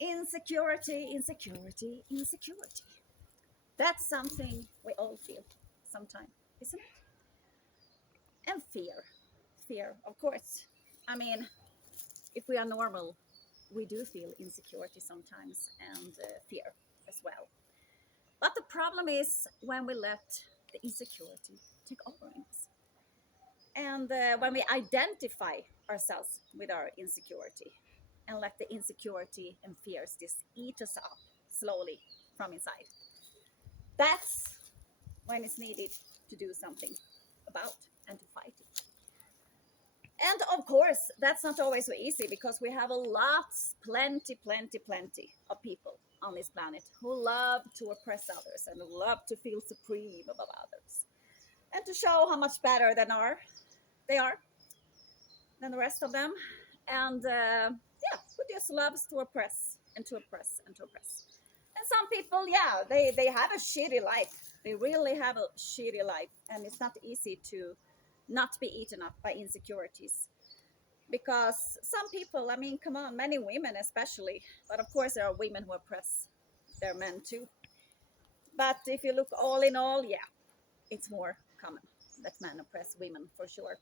Insecurity, insecurity, insecurity. That's something we all feel sometimes, isn't it? And fear. Fear, of course. I mean, if we are normal, we do feel insecurity sometimes and fear as well. But the problem is when we let the insecurity take over in us. And when we identify ourselves with our insecurity and let the insecurity and fears just eat us up slowly from inside, that's when it's needed to do something about and to fight it. And of course, that's not always so easy because we have a lot, plenty of people on this planet who love to oppress others and love to feel supreme above others and to show how much better they are than the rest of them. And yeah, who just loves to oppress and to oppress and to oppress. And some people, yeah, they have a shitty life. They really have a shitty life, and it's not easy to not be eaten up by insecurities. Because some people, I mean, come on, many women especially, but of course there are women who oppress their men too. But if you look all in all, yeah, it's more common that men oppress women for sure.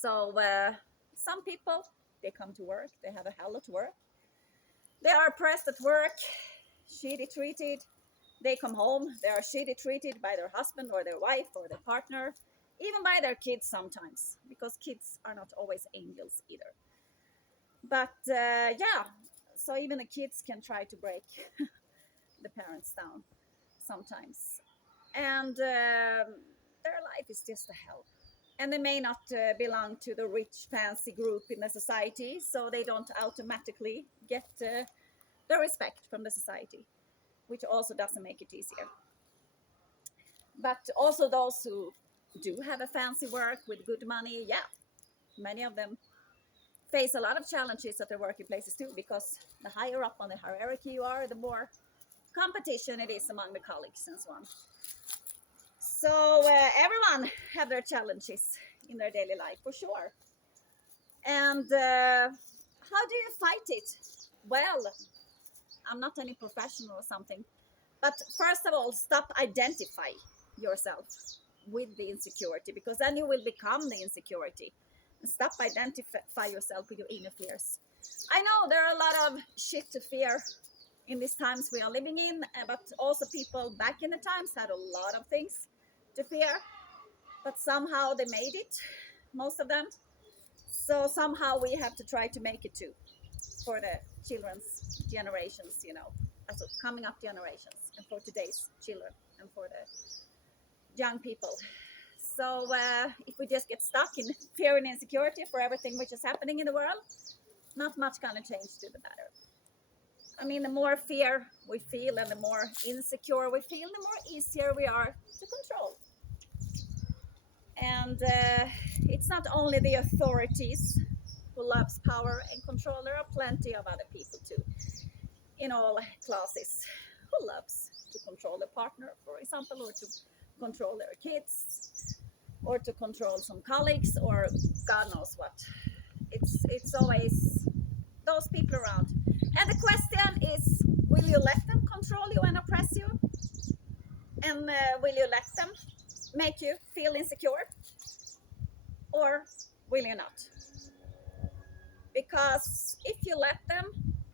So some people, they come to work, they have a hell of work, they are oppressed at work, shitty treated. They come home, they are shitty treated by their husband or their wife or their partner, even by their kids sometimes, because kids are not always angels either. But yeah, so even the kids can try to break the parents down sometimes. And their life is just a hell. And they may not belong to the rich, fancy group in the society, so they don't automatically get the respect from the society, which also doesn't make it easier. But also those who do have a fancy work with good money, yeah, many of them face a lot of challenges at their working places too, because the higher up on the hierarchy you are, the more competition it is among the colleagues and so on. So everyone have their challenges in their daily life for sure. And how do you fight it? Well, I'm not any professional or something, but first of all, stop identify yourself with the insecurity, because then you will become the insecurity. And stop identify yourself with your inner fears. I know there are a lot of shit to fear in these times we are living in, but also people back in the times had a lot of things to fear, but somehow they made it, most of them. So somehow we have to try to make it too for the children's generations, you know, also coming up generations, and for today's children and for the young people. So if we just get stuck in fear and insecurity for everything which is happening in the world, not much gonna change to the better. I mean, the more fear we feel and the more insecure we feel, the more easier we are to control. And it's not only the authorities who loves power and control. There are plenty of other people too, in all classes, who loves to control their partner, for example, or to control their kids, or to control some colleagues, or God knows what. It's always those people around. And the question is, will you let them control you and oppress you? And will you let them make you feel insecure? Or will you not? Because if you let them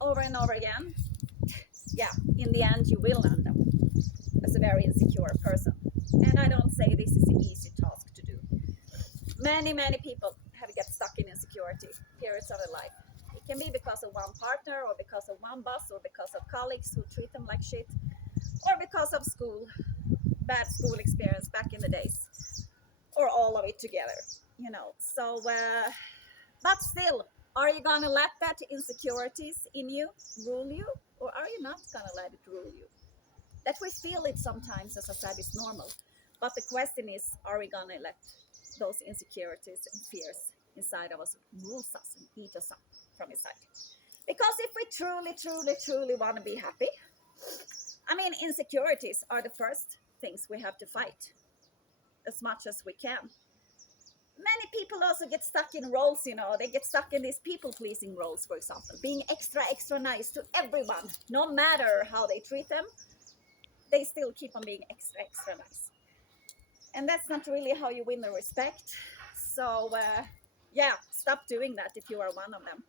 over and over again, yeah, in the end, you will end up as a very insecure person. And I don't say this is an easy task to do. Many people have get stuck in insecurity periods of their life. It can be because of one partner, or because of one boss, or because of colleagues who treat them like shit, or because of school, bad school experience back in the days, or all of it together, you know. So, but still, are you gonna let that insecurities in you rule you, or are you not gonna let it rule you? That we feel it sometimes, as I said, is normal. But the question is, are we gonna let those insecurities and fears inside of us rule us and eat us up from inside? Because if we truly want to be happy, I mean, insecurities are the first things we have to fight as much as we can. Many people also get stuck in roles, you know. They get stuck in these people pleasing roles, for example, being extra, extra nice to everyone, no matter how they treat them. They still keep on being extra, extra nice. And that's not really how you win the respect. So, yeah, stop doing that if you are one of them.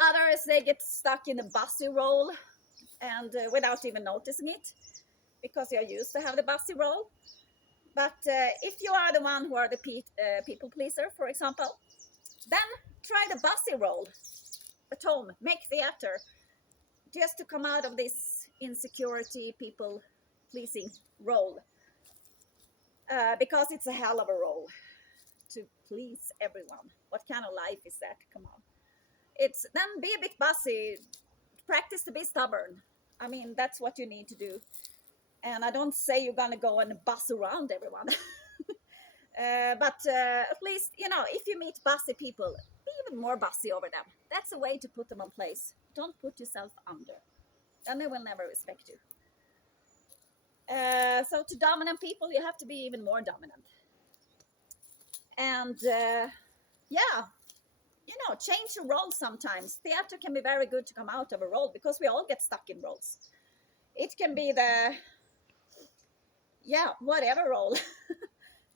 Others, they get stuck in the bossy role and without even noticing it because you're used to have the bossy role. But if you are the one who are the people pleaser, for example, then try the bossy role at home, make theater, just to come out of this insecurity, people pleasing role. Because it's a hell of a role to please everyone. What kind of life is that? Come on. It's then be a bit bossy, practice to be stubborn. I mean, that's what you need to do. And I don't say you're gonna go and boss around everyone. But at least, you know, if you meet bossy people, be even more bossy over them. That's a way to put them on place. Don't put yourself under. And they will never respect you. So to dominant people, you have to be even more dominant. And yeah, you know, change your role sometimes. Theater can be very good to come out of a role because we all get stuck in roles. It can be the, yeah, whatever role.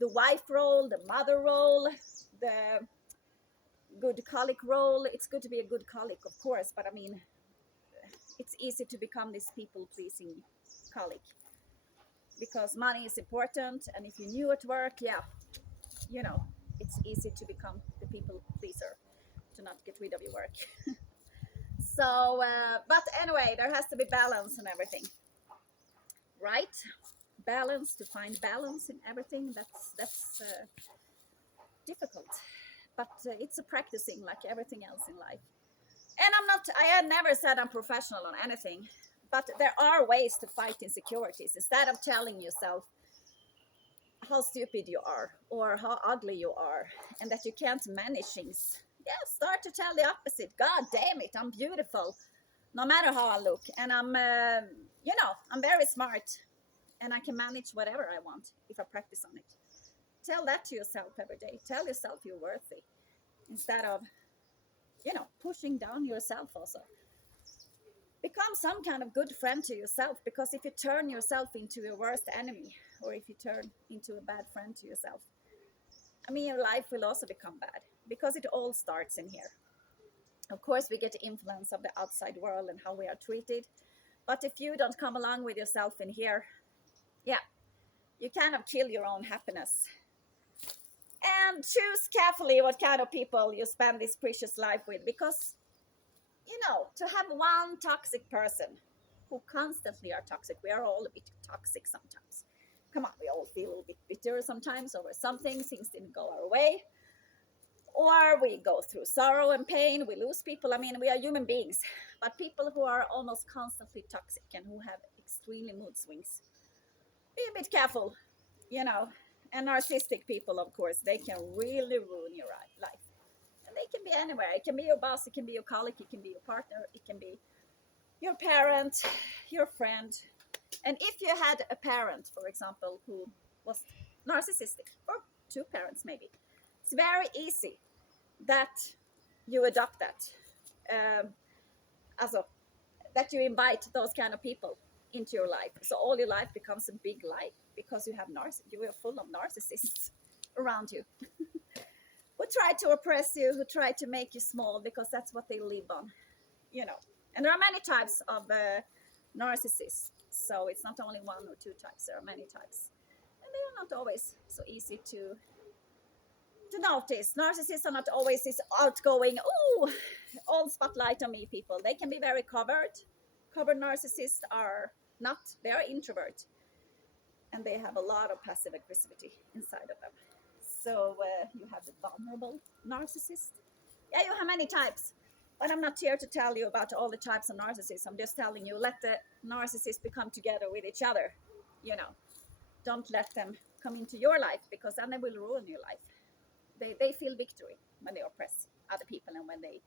The wife role, the mother role, the good colleague role. It's good to be a good colleague, of course, but I mean, it's easy to become this people-pleasing colleague because money is important, and if you're new at work, yeah, you know, it's easy to become the people pleaser, to not get rid of your work. So, but anyway, there has to be balance and everything, right? Balance, to find balance in everything. That's difficult, but it's a practicing like everything else in life. And I had never said I'm professional on anything, but there are ways to fight insecurities instead of telling yourself how stupid you are or how ugly you are and that you can't manage things. Yeah, start to tell the opposite. God damn it, I'm beautiful no matter how I look. And I'm, you know, I'm very smart and I can manage whatever I want if I practice on it. Tell that to yourself every day. Tell yourself you're worthy instead of, you know, pushing down yourself also. Become some kind of good friend to yourself, because if you turn yourself into your worst enemy or if you turn into a bad friend to yourself, I mean, your life will also become bad because it all starts in here. Of course, we get the influence of the outside world and how we are treated. But if you don't come along with yourself in here, yeah, you kind of kill your own happiness. And choose carefully what kind of people you spend this precious life with, because, you know, to have one toxic person who constantly are toxic, we are all a bit toxic sometimes. Come on, we all feel a little bit bitter sometimes over something, things didn't go our way. Or we go through sorrow and pain, we lose people. I mean, we are human beings, but people who are almost constantly toxic and who have extremely mood swings, be a bit careful, you know. And narcissistic people, of course, they can really ruin your life. And they can be anywhere. It can be your boss, it can be your colleague, it can be your partner, it can be your parent, your friend. And if you had a parent, for example, who was narcissistic, or two parents maybe, it's very easy that you adopt that. Also, that you invite those kind of people into your life. So all your life becomes a big lie because you are full of narcissists around you who try to oppress you, who try to make you small because that's what they live on, you know. And there are many types of narcissists. So it's not only one or two types, there are many types. And they are not always so easy to notice. Narcissists are not always this outgoing, oh, all spotlight on me people. They can be very covered. Covered narcissists are not, they are introvert. And they have a lot of passive aggressivity inside of them. So you have the vulnerable narcissist. Yeah, you have many types. But I'm not here to tell you about all the types of narcissists. I'm just telling you, let the narcissists become together with each other. You know, don't let them come into your life, because then they will ruin your life. They feel victory when they oppress other people and when they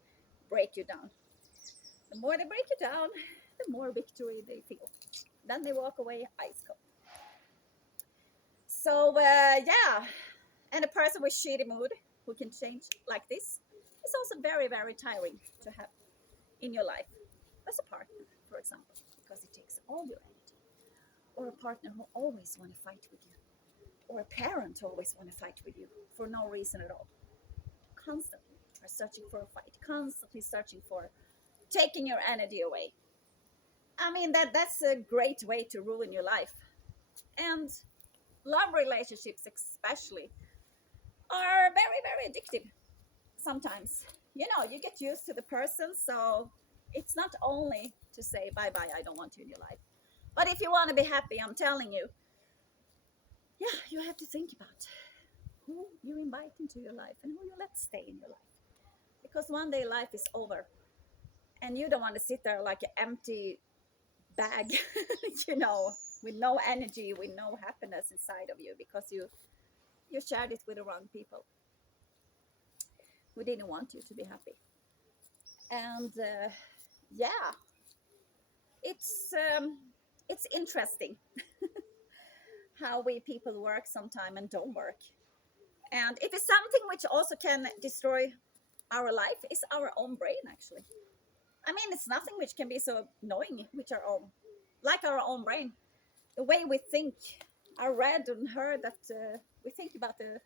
break you down. The more they break you down, the more victory they feel. Then they walk away ice cold. So, yeah. And a person with shitty mood who can change like this is also very, very tiring to have in your life as a partner, for example, because it takes all your energy. Or a partner who always want to fight with you. Or a parent who always want to fight with you for no reason at all. Constantly are searching for a fight, constantly searching for taking your energy away. I mean, that's a great way to ruin your life. And love relationships, especially, are very, very addictive sometimes. You know, you get used to the person, so it's not only to say bye bye, I don't want you in your life. But if you want to be happy, I'm telling you, yeah, you have to think about who you invite into your life and who you let stay in your life. Because one day life is over and you don't want to sit there like an empty bag, you know, with no energy, with no happiness inside of you because you shared it with the wrong people who didn't want you to be happy. And yeah, it's um, it's interesting how we people work sometime and don't work. And if it's something which also can destroy our life, is our own brain actually. I mean, it's nothing which can be so annoying, which our own, like our own brain. The way we think, I read and heard that we think about the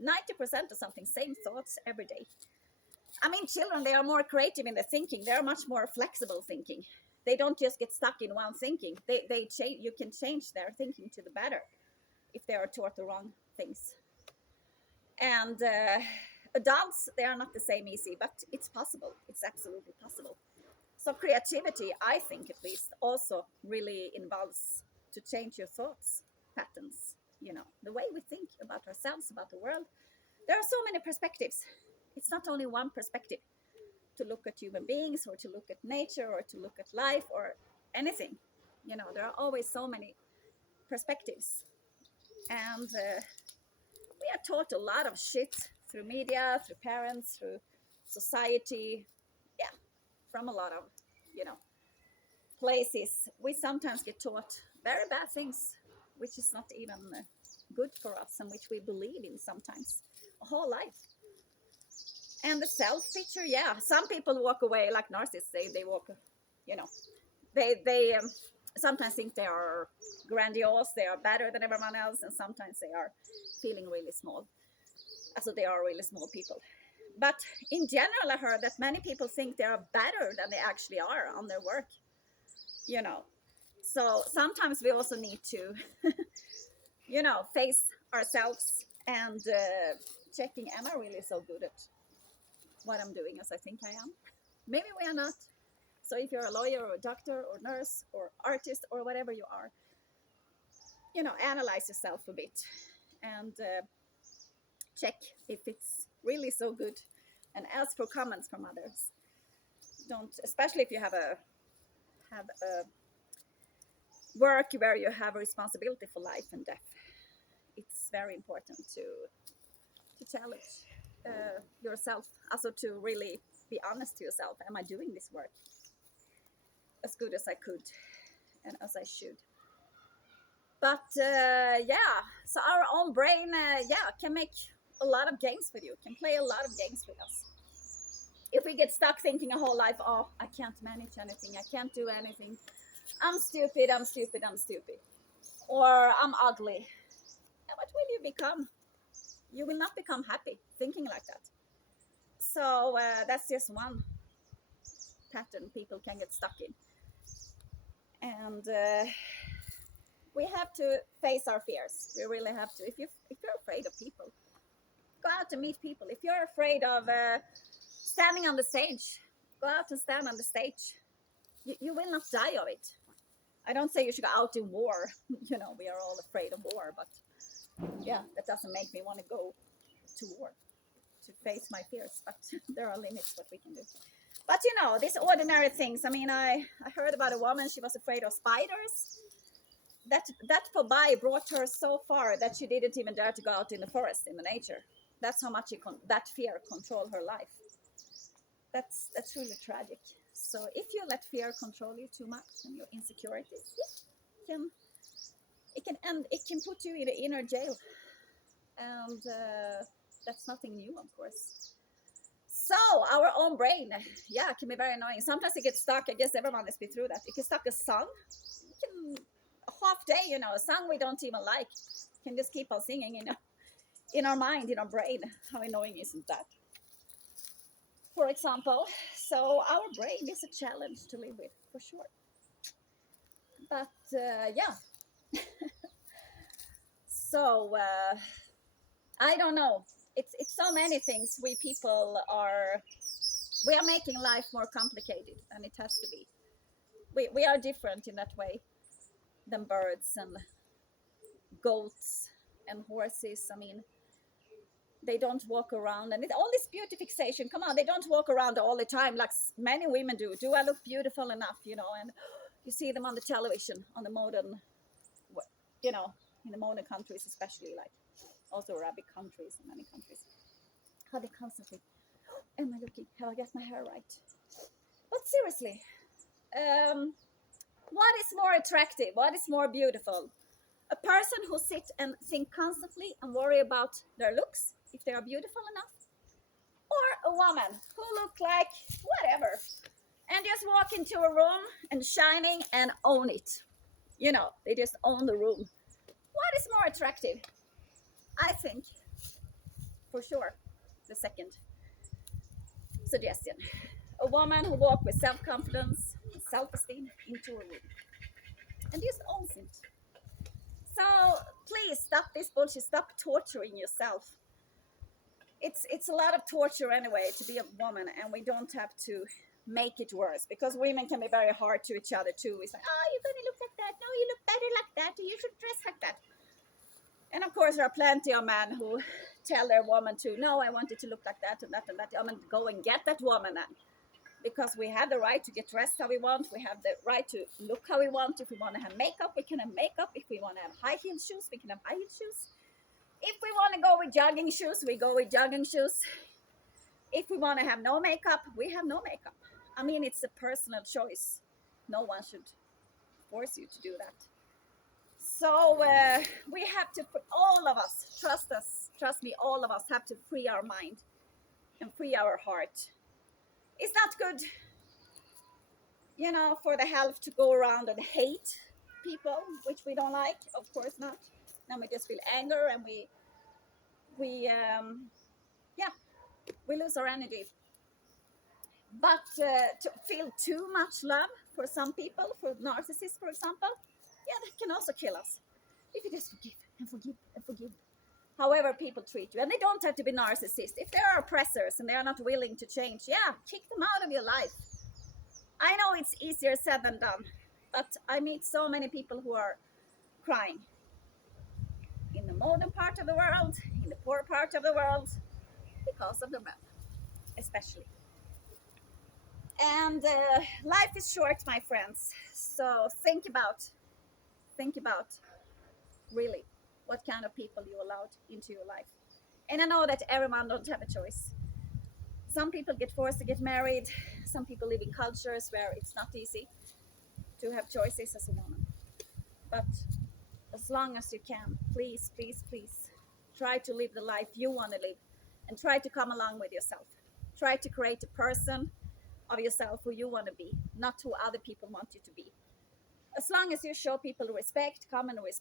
90% or something, same thoughts every day. I mean, children, they are more creative in their thinking. They're much more flexible thinking. They don't just get stuck in one thinking. They change. You can change their thinking to the better if they are taught the wrong things. And adults, they are not the same easy, but it's possible. It's absolutely possible. So creativity, I think at least, also really involves to change your thoughts patterns. You know, the way we think about ourselves, about the world. There are so many perspectives. It's not only one perspective to look at human beings or to look at nature or to look at life or anything. You know, there are always so many perspectives. And we are taught a lot of shit through media, through parents, through society. Yeah, from a lot of, you know, places. We sometimes get taught very bad things, which is not even good for us and which we believe in sometimes a whole life. And the self picture, yeah, some people walk away like narcissists. They walk, you know, they sometimes think they are grandiose, they are better than everyone else, and sometimes they are feeling really small. So they are really small people. But in general, I heard that many people think they are better than they actually are on their work, you know. So sometimes we also need to, you know, face ourselves and checking, am I really so good at what I'm doing as I think I am? Maybe we are not. So if you're a lawyer or a doctor or nurse or artist or whatever you are, you know, analyze yourself a bit and check if it's really so good and ask for comments from others. Don't, especially if you have a work where you have a responsibility for life and death. It's very important to challenge yourself, also to really be honest to yourself. Am I doing this work as good as I could and as I should? But yeah, so our own brain, yeah, can make a lot of games with you, can play a lot of games with us. If we get stuck thinking a whole life, oh, I can't manage anything, I can't do anything, I'm stupid, I'm stupid, I'm stupid, or I'm ugly, and what will you become? You will not become happy thinking like that. So that's just one pattern people can get stuck in. And we have to face our fears. We really have to. If you're afraid of people, go out to meet people. If you're afraid of standing on the stage, go out and stand on the stage. You will not die of it. I don't say you should go out in war. You know, we are all afraid of war, but yeah, that doesn't make me want to go to war to face my fears. But there are limits what we can do. But you know, these ordinary things. I mean, I heard about a woman. She was afraid of spiders. That phobia brought her so far that she didn't even dare to go out in the forest, in the nature. That's how much that fear controlled her life. That's really tragic. So if you let fear control you too much and your insecurities, yeah, it can put you in the inner jail. And that's nothing new, of course. So our own brain, yeah, can be very annoying. Sometimes it gets stuck. I guess everyone has been through that. It can stuck a song. It can a half day, a song we don't even like, can just keep on singing, in our mind, in our brain. How annoying isn't that? For example, so our brain is a challenge to live with for sure. But yeah, so I don't know. It's so many things we are making life more complicated than it has to be. We are different in that way than birds and goats and horses. I mean, they don't walk around, and all this beauty fixation, come on, they don't walk around all the time like many women do I look beautiful enough, and you see them on the television, on the modern, you know in the modern countries, especially, like also Arabic countries and many countries, how they constantly, am I looking, have I got my hair right? But seriously, um what is more attractive, what is more beautiful? A person who sit and think constantly and worry about their looks, if they are beautiful enough, or a woman who look like whatever and just walk into a room and shining and own it. They just own the room. What is more attractive? I think, for sure, the second suggestion. A woman who walks with self-confidence, self-esteem into a room and just owns it. So please stop this bullshit. Stop torturing yourself. It's a lot of torture anyway to be a woman, and we don't have to make it worse, because women can be very hard to each other too. It's like, oh, you're gonna look like that. No, you look better like that. You should dress like that. And of course, there are plenty of men who tell their woman to, no, I want it to look like that and that and that. I mean, go and get that woman then. Because we have the right to get dressed how we want. We have the right to look how we want. If we want to have makeup, we can have makeup. If we want to have high heel shoes, we can have high heel shoes. If we want to go with jogging shoes, we go with jogging shoes. If we want to have no makeup, we have no makeup. I mean, it's a personal choice. No one should force you to do that. So we have to, all of us, trust me, all of us have to free our mind and free our heart. It's not good, for the health to go around and hate people, which we don't like, of course not. Then we just feel anger, and yeah, we lose our energy. But to feel too much love for some people, for narcissists, for example, yeah, that can also kill us. If you just forgive and forgive and forgive, however people treat you. And they don't have to be narcissists. If they are oppressors and they are not willing to change, yeah, kick them out of your life. I know it's easier said than done, but I meet so many people who are crying in the modern part of the world, in the poor part of the world, because of the men, especially. And life is short, my friends. So think about really what kind of people you allowed into your life. And I know that everyone don't have a choice. Some people get forced to get married. Some people live in cultures where it's not easy to have choices as a woman. But as long as you can, please, please, please, try to live the life you want to live, and try to come along with yourself. Try to create a person of yourself who you want to be, not who other people want you to be. As long as you show people respect, common respect,